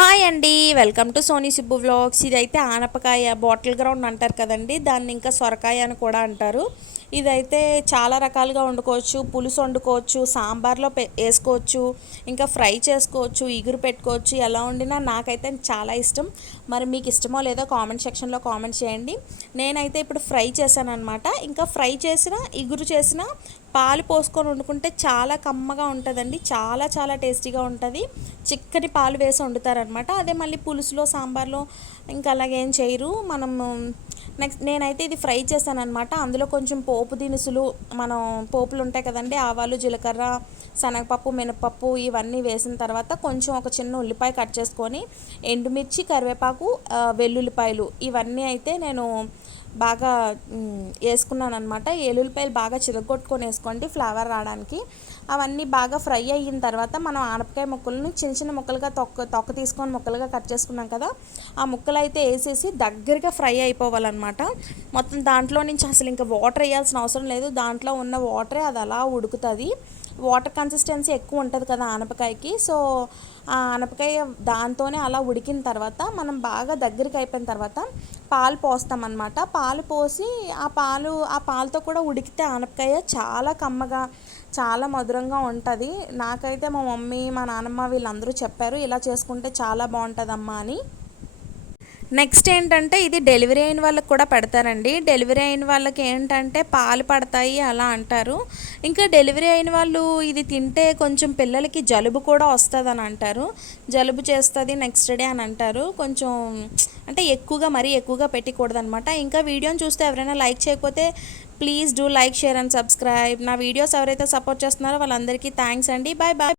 behind. అండి. Welcome to Soni Sibbu vlogs ఇదైతే ఆనపకాయ బాటిల్ గ్రౌండ్ అంటారు కదండి. దాన్ని ఇంకా సొరకాయ అని కూడా అంటారు. ఇదైతే చాలా రకాలుగా వండుకోవచ్చు. పులుసు వండుకోవచ్చు సాంబార్లో వేసుకోవచ్చు ఇంకా ఫ్రై చేసుకోవచ్చు ఇగురు పెట్టుకోవచ్చు. ఎలా వండినా నాకైతే చాలా ఇష్టం. మరి మీకు ఇష్టమో లేదో కామెంట్ సెక్షన్లో కామెంట్ చేయండి. నేనైతే ఇప్పుడు ఫ్రై చేశాను అనమాట ఇంకా ఫ్రై చేసిన ఇగురు చేసిన పాలు పోసుకొని వండుకుంటే చాలా కమ్మగా ఉంటుందండి. చాలా చాలా టేస్టీగా ఉంటుంది. చిక్కటి పాలు వేసి వండుతారనమాట అదే మళ్ళీ పులుసులో సాంబార్లో ఇంకా అలాగే ఏం చేయరు. మనం నెక్స్ట్ నేనైతే ఇది ఫ్రై చేశాను అనమాట అందులో కొంచెం పోపు దినుసులు మనం పోపులు ఉంటాయి కదండి ఆవాలు జీలకర్ర శనగపప్పు మినపప్పు ఇవన్నీ వేసిన తర్వాత కొంచెం ఒక చిన్న ఉల్లిపాయ కట్ చేసుకొని ఎండుమిర్చి కరివేపాకు వెల్లుల్లిపాయలు ఇవన్నీ అయితే నేను బాగా వేసుకున్నాను అనమాట ఎల్లుల్లిపాయలు బాగా చిరగొట్టుకొని వేసుకోండి ఫ్లేవర్ రావడానికి. అవన్నీ బాగా ఫ్రై అయిన తర్వాత మనం ఆనపకాయ ముక్కలను చిన్న చిన్న ముక్కలుగా తొక్క తొక్క తీసుకొని ముక్కలుగా కట్ చేసుకున్నాం కదా ఆ ముక్కలు అయితే వేసేసి దగ్గరగా ఫ్రై అయిపోవాలన్నమాట. మొత్తం దాంట్లో నుంచి అసలు ఇంకా వాటర్ వేయాల్సిన అవసరం లేదు. దాంట్లో ఉన్న వాటరే అది అలా ఉడుకుతుంది. వాటర్ కన్సిస్టెన్సీ ఎక్కువ ఉంటుంది కదా ఆనపకాయకి. సో ఆ ఆనపకాయ దాంతోనే అలా ఉడికిన తర్వాత మనం బాగా దగ్గరికి అయిపోయిన తర్వాత పాలు పోస్తామన్నమాట. పాలు పోసి ఆ పాలు ఆ పాలతో కూడా ఉడికితే ఆనపకాయ చాలా కమ్మగా చాలా మధురంగా ఉంటుంది. నాకైతే మా మమ్మీ మా నాన్నమ్మ వీళ్ళందరూ చెప్పారు ఇలా చేసుకుంటే చాలా బాగుంటుందమ్మా అని. నెక్స్ట్ ఏంటంటే ఇది డెలివరీ అయిన వాళ్ళకి కూడా పెడతారండి. డెలివరీ అయిన వాళ్ళకి ఏంటంటే పాలు పడతాయి అలా అంటారు. ఇంకా డెలివరీ అయిన వాళ్ళు ఇది తింటే కొంచెం పిల్లలకి జలుబు కూడా వస్తుంది అని అంటారు. జలుబు చేస్తుంది నెక్స్ట్ డే అని అంటారు. కొంచెం అంటే ఎక్కువగా మరీ ఎక్కువగా పెట్టకూడదనమాట. ఇంకా వీడియోని చూస్తే ఎవరైనా లైక్ చేయకపోతే please do like share and subscribe. నా వీడియోస్ ఎవరైతే సపోర్ట్ చేస్తున్నారో వాళ్ళందరికీ థ్యాంక్స్ అండి. Bye bye.